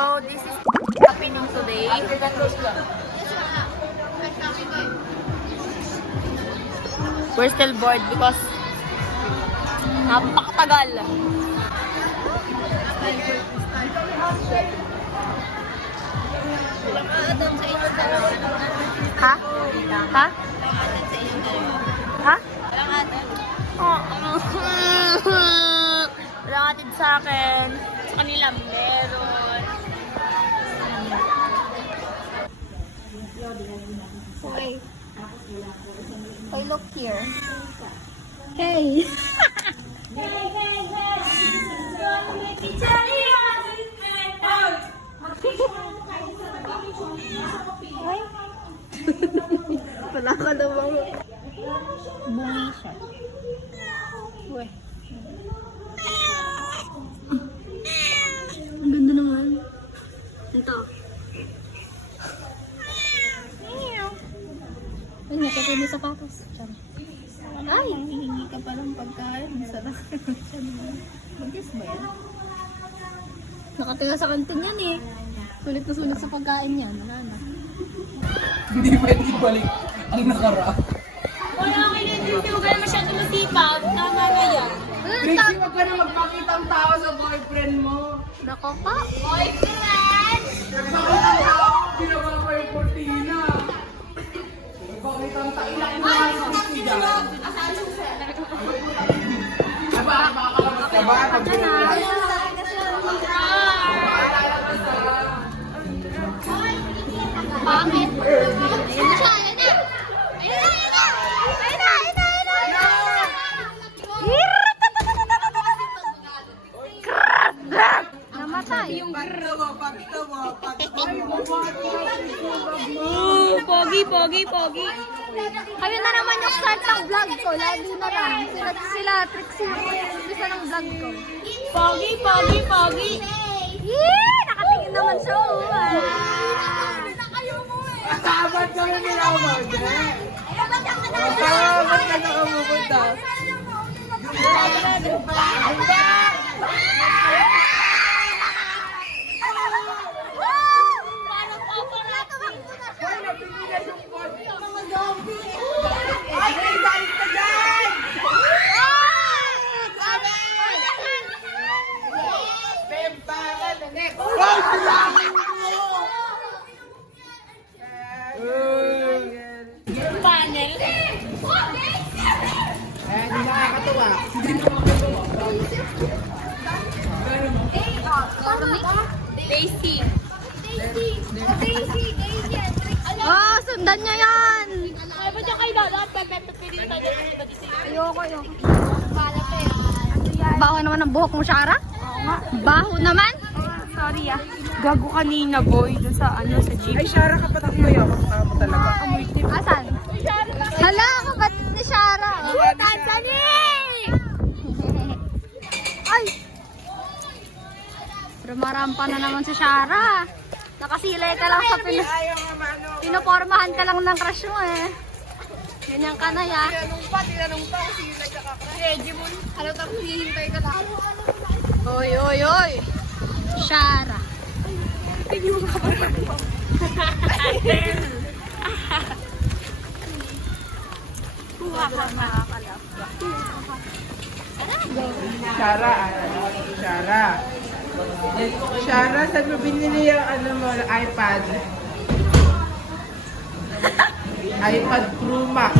So, this is happening today. We're still bored because napakatagal. Ha? Ha? Ha? Walang atid sa akin. Sa kanila meron. Okay. I look here. Hey! Wala ka namang bungi siya. Uy. Ang ganda naman. Ito. Ay, nakapin mo sapatos. Ay! Hihingi ka pa ng pagkain. Masarap. Magkis ba yan? Nakatinga sa kantin yan eh. Sulit na sulit sa pagkain yan. Wala na. Hindi pwede ibalik ang nakaraan. Wala ka na dito. Huwag ka na masyado masipag. Tama na yan. Trixie, wag ka na magpakita ang tao sa boyfriend mo. Nako pa. Boyfriend! Nagpakita ang tao, ginawa ko yung kortina. Nagpakita ang tao, ilang mo nga yung Trixie dyan. Baka ka lang magkaba, Bakit? Ayun na siya, ayun na! Ayun na, ayun na! Ayun na, ayun na, ayun na! Namatay yung pogi, pogi, pogi. Ayun na naman yung start ng vlog ko. Lagi na lang. Sila Trixie yung umpisa ng vlog ko. Pogi, pogi, pogi. Yee! Nakatingin naman siya. Ba't ka na nilawag eh? Ba't ka nakamupunta? Panel. Eh, di nakakatuwa. Daisy. Oh, sundan niya yan. Ay, ba't yung kayo dapat? Pwede tayo dito. Ayoko. Baho naman ang buhok mo, Shara? Oo nga. Baho naman? Sorry ah. Gago kanina, boy. Sa jeep. Ay, Shara, kapatak mo yun. Ako talaga. Asan? Hala, kapatid ni Shara. Tanzani! Ay! Rumarampa na naman si Shara. Nakasilay ka lang sa pinopormahan ka lang ng crush mo eh. Ganyan ka na ya. Tinanong pa, silay ka ka-crush. Regimon, halatang hihintay ka na. Oy, oy, oy! Shara. Hindi mo kapalan mo. Shara, Shara. Shara, saan mo binili yung iPad? iPad Pro Max.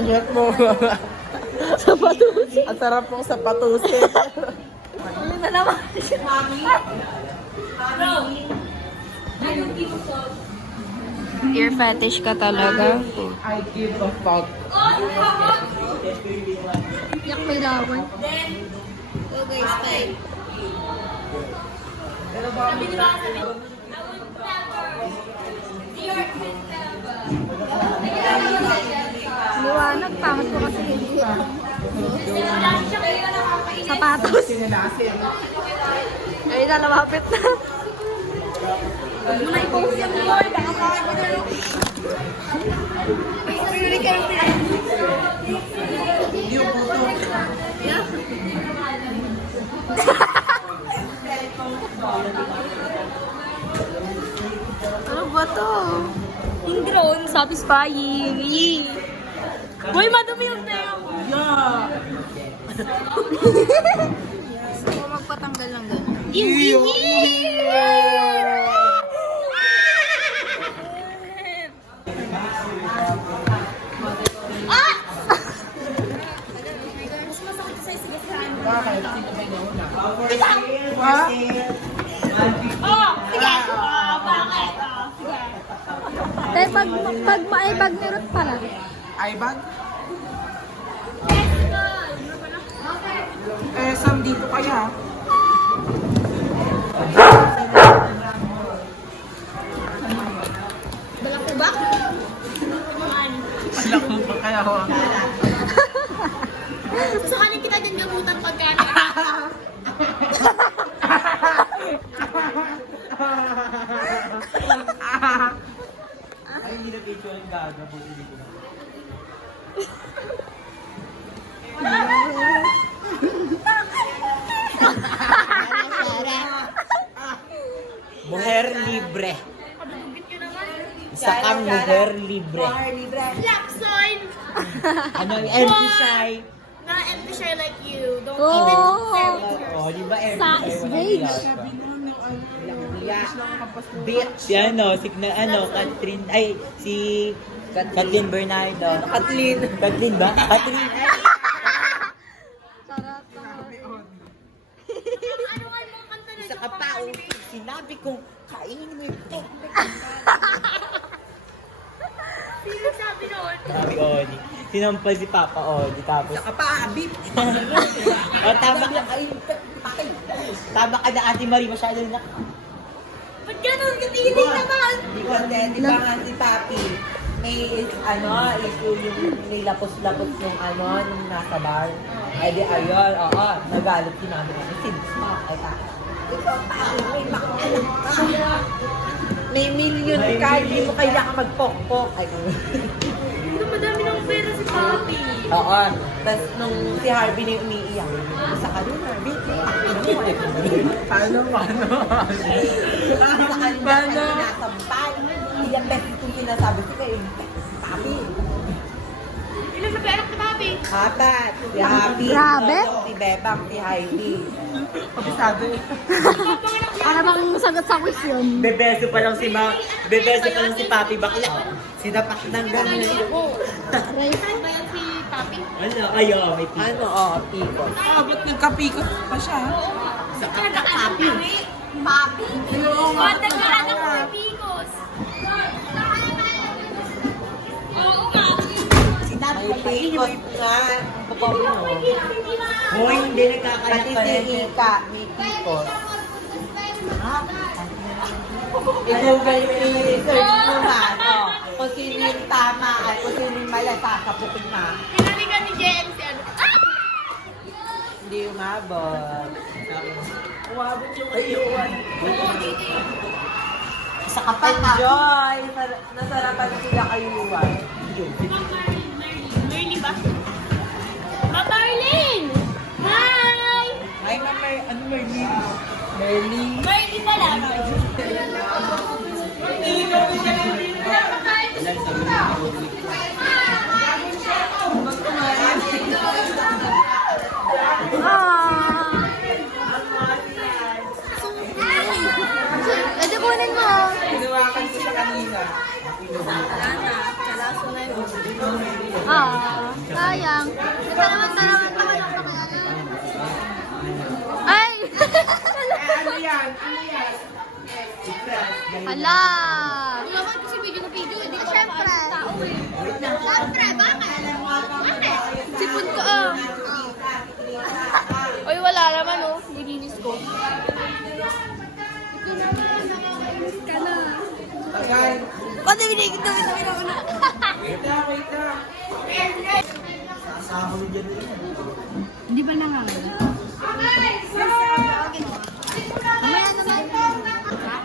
Ingat mo. Sapatusin. Ang sarap mong sapatusin. Uli na naman. Ear fetish ka talaga. I give a fuck. Yak may lawan. Go guys, time. Liwanag, pangit ko kasi hindi. Sapatos. Sinalasin. Ay, nalawapit na. Huwag mo na i-post yan, boy. Baka makakit mo na, no? Hindi yung puto. Ano ba to? Yung drone, satisfying. Yee. Boy, madumi yung tayo. Yeah! Gusto ko magpatanggal ng gano'n. Bakit? Sino ba yung nauna? Tay, pag maibag ni Ruth pala. Ibag? Sam dito kaya. Balak ko ba? Wala ko pa kaya ako. Sasakaling kita dyan gamutan pagka Ay, hindi na picture ang gaga. Buti dito na. Mujer libre. Isa kang mujer libre. Slap sign! Ano yung empty shy? Not empty shy like you. Don't Oh. even compare with her. Oh, di ba empty Sa shy? stage. Bitch. Si ano, si na, ano, Catherine, ay, si Kathleen Bernardo. Kathleen ba? Kathleen. Ay, Sarap isa ka pa, oh. Sinabi kong kainin mo yung Sino sabi noon? Sabi Oli. Sinampal si Papa Oli. Tapos, Saka pa, abit. oh, tama ka. Tama ka na, Ate Marie. Masyado na. Ba't ganun? Katinig naman! Di ba, di ba nga si Papi? May, ano, yung nilapos-lapos yung ano, nung nasa bar. Ay di, ayun, oo, nagalit si namin. Sinsma, ay ta. Ikaw, Papi, may makakalap ka. May million ka, hindi mo kailangan magpokpok. Ay, Ito madami ng pera si Papi. oo. Tapos nung si Harvey na yung umiiyak, sa kanila, Harvey, Paano? sa kanila, sinasampal. Ilang beses kong sinasabi ko kayo, Papi. Ilan na pera si Papi? Apat. Si Happy. Grabe. Si Bebang, si Heidi. Kabisado eh. Para bang sagot sa quiz yun. Bebeso pa lang si Papi bakla. Sinapak ng gano'n. Rice ba yan si Papi? Ano? Ayo, may piko. Ano? Oo, piko. Ba't nagkapikot pa siya? Sa kanya Papi? Papi? Oo nga. Nagkaanak ko ng Picos. Oo nga. Sinabi ko piko nga. Papawi mo. Hoy, hindi nagkakalat pa rin. Pati si Ika, may piko. I-google i-search mo na, no? Kung sino yung tama at kung sino yung mali, sasaputin na. Pinalikan ni JM si ano. Hindi umabot. Umabot yung ayuwan. Isa ka pa. Enjoy! Nasarapan sila kayuwan. Merly ba? Ma Marlene! Hi! Ay, mamay, ano Merlin? Merlin. Merly pala. Pwede kunin mo. Hinawakan ko siya kanina. Sayang. Ay! Ano yan? Ano yan? Hala! Naman kasi video na video, hindi ka siyempre. Siyempre, bakit? Bakit? Sipon ko Oy, wala naman nilinis ko. Ito naman, nakakainis ka na. Tagal. Pati binigit na ulo. Wait lang, wait lang. Sasahol dyan. Hindi ba nangangal? Mamaya naman.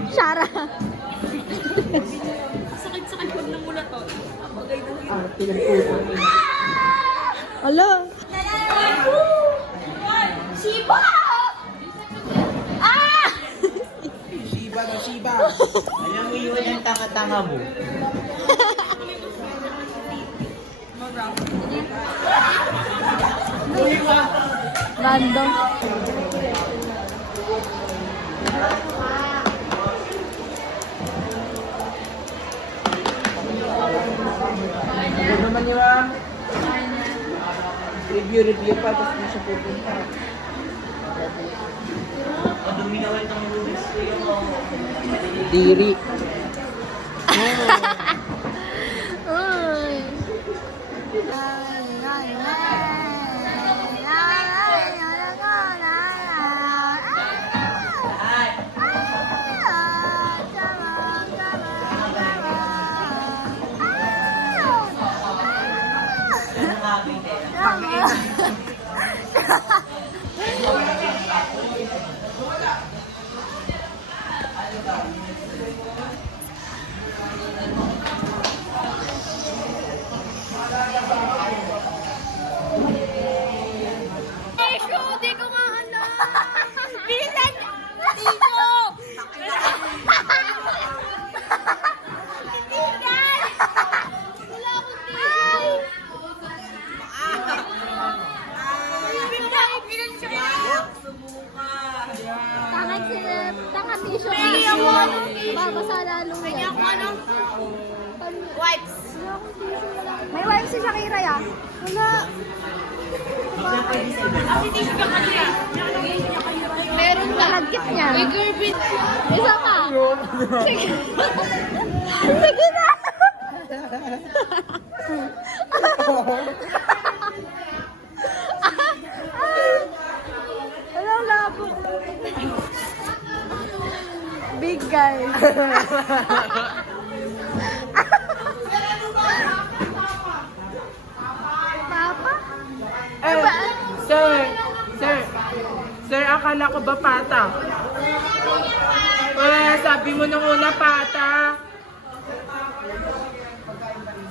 Shara. Sakit-sakit ko na muna to. Pinagpupo. Ala. Shiba! Ah! Shiba na Shiba. Alam mo yun ang tanga-tanga mo. Random. Ano naman yun, ma'am? Review pa, tapos hindi siya pupunta. Diri. Uy. Tiko, di ko nga alam. Bilan! Tiko! Bilan! Wala akong tissue. Bigla ko pinag-share. Tangan tissue. Pili ako. Babasa lalo yan. Pili ako ano? Wipes. May wipes si Shakira ya? Wala. Meron kalagkit niya. Isa pa. Sige. Sige na. Walang labo. Big guy. Papa? Sir, akala ko ba pata? Sabi mo nung una pata.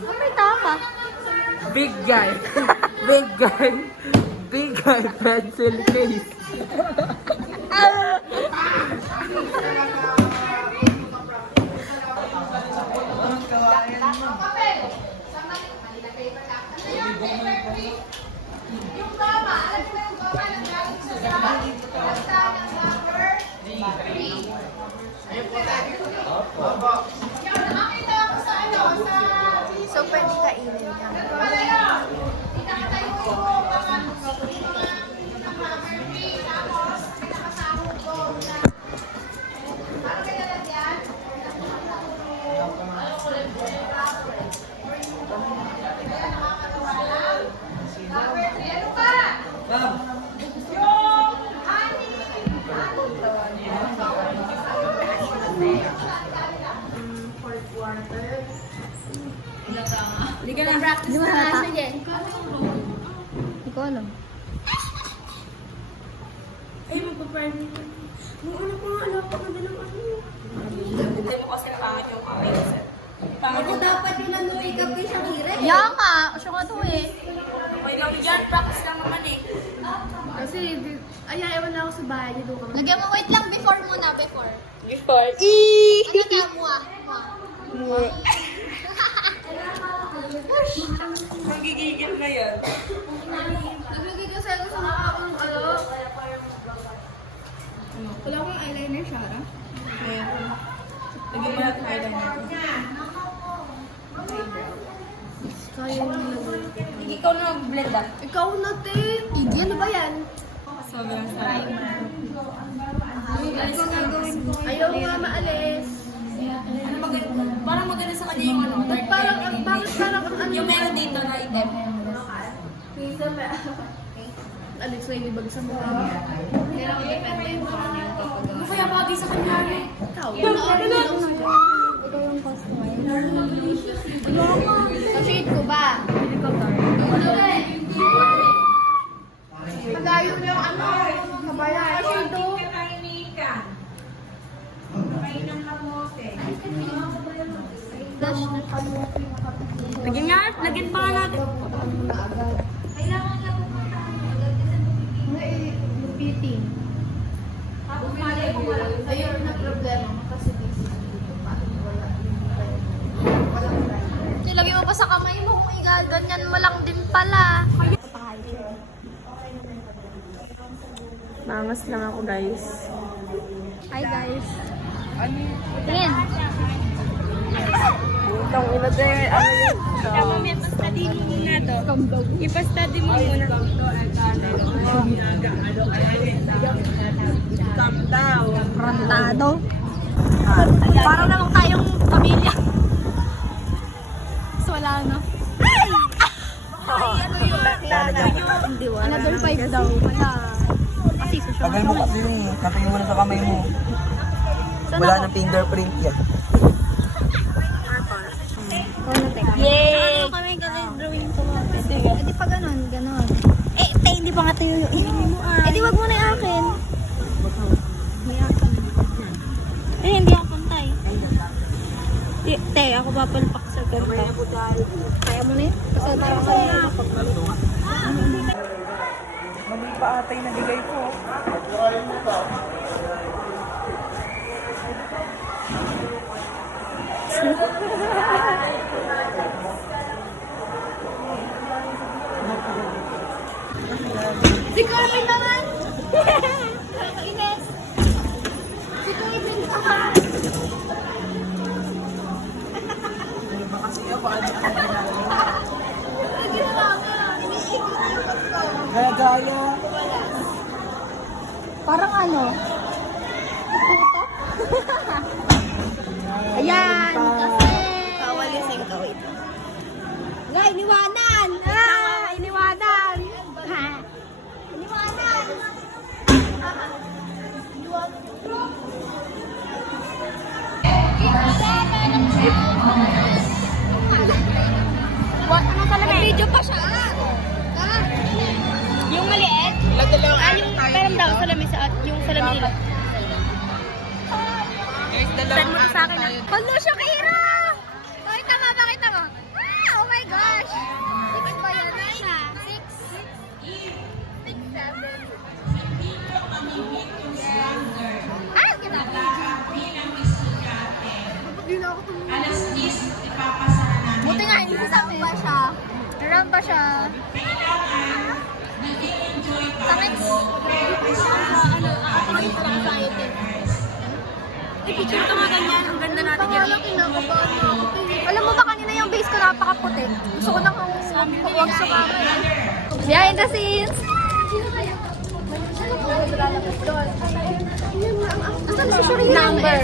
May tama. Big guy. Big guy pencil case. So, pwede kainin niya. Hindi ka na practice na. Sige. Hindi ko alam. Ay, magpa-prime ka. Nung ano pa nga, alam pa ka din ang ano. Hindi mo kasi nakangit yung aking set. Ako dapat yung nanuwi ka kay Shakira. Yan nga. Siya nga to eh. Okay lang dyan, practice lang naman eh. Kasi, ayaw na ako sa bahay niyo doon. Lagyan mo, wait lang, before muna, before. Before. Ano ka, mua? Mua. Magigigil na yan. Naglagay kasi ako sa mukha kong ano. Wala akong eyeliner, Shara. Lagyan mo natin eyeliner. Kaya mo naman. Ikaw na mag-blend ah. Ikaw na, te. Iggy, ano ba yan? Sobrang sarap. Ayaw nga maalis. Ano maganda? Parang maganda sa kanya yung ano. dark Parang, hair. bakit parang ang ano? Yung meron dito na item. Alex, may ibag sa mukha mo. Kailangan depende yung parang yung kapag... Ano kaya bagay sa kanya eh? Ikaw. Ikaw yung customer. Ka-shade ko ba? Pag-ayaw niyo yung ano, kabayan. Ka-shade ko. Katahimikan. Kain ng kamote. Dash na. Lagyan nga, lagyan pa nga natin. Kailangan lang lupitin. Tapos malay mo wala. Ayun na problema kasi nilagay mo pa sa kamay mo kung igaganyan mo lang din pala. Mangas lang ako, guys. Hi guys. Tingin. Itong ina din, ano yun? Tama, may pa-study mo muna to. Ipa-study mo muna. Rantado. Parang namang tayong pamilya. So wala na. Another 5 daw. Wala. Kasi Tagal mo kasi yun eh. Katayin mo na sa kamay mo. Wala nang fingerprint yan. Yay! Ano kami drawing to? Eh di pa ganon. Hindi pa nga tayo yung Eh di wag mo na yung akin. Hindi ako pantay. Te, ako papalpak sa ganda. Kaya mo na yun? Kasi parang kaya. Mali pa atay na bigay ko. Siguro may naman! Ines! Siguro may naman! Gaya-gaya. Parang ano? Puto? Ayan! Kasi... Kawalisin ka, wait. Nga, iniwanan! Iniwanan! Ha? Iniwanan! What? Ano talaga? Video pa siya. Yung maliit? Yung parang daw salamin sa yung salamin nila. Send mo to sa akin. Hello, Shakira! Pakita mo, pakita mo. Ah, oh my gosh! Six ba yan? 6, 7. Ah, kita. Buti nga, hindi sasama pa siya. Naram pa siya. Tangits. Ano, aatingin pa lang sa item. Picture ka nga ganyan. Ang ganda natin yan. Alam mo ba kanina yung base ko napakaputi? Gusto ko nang huwag sa camera. Behind the scenes! Asan si Shireen? Number.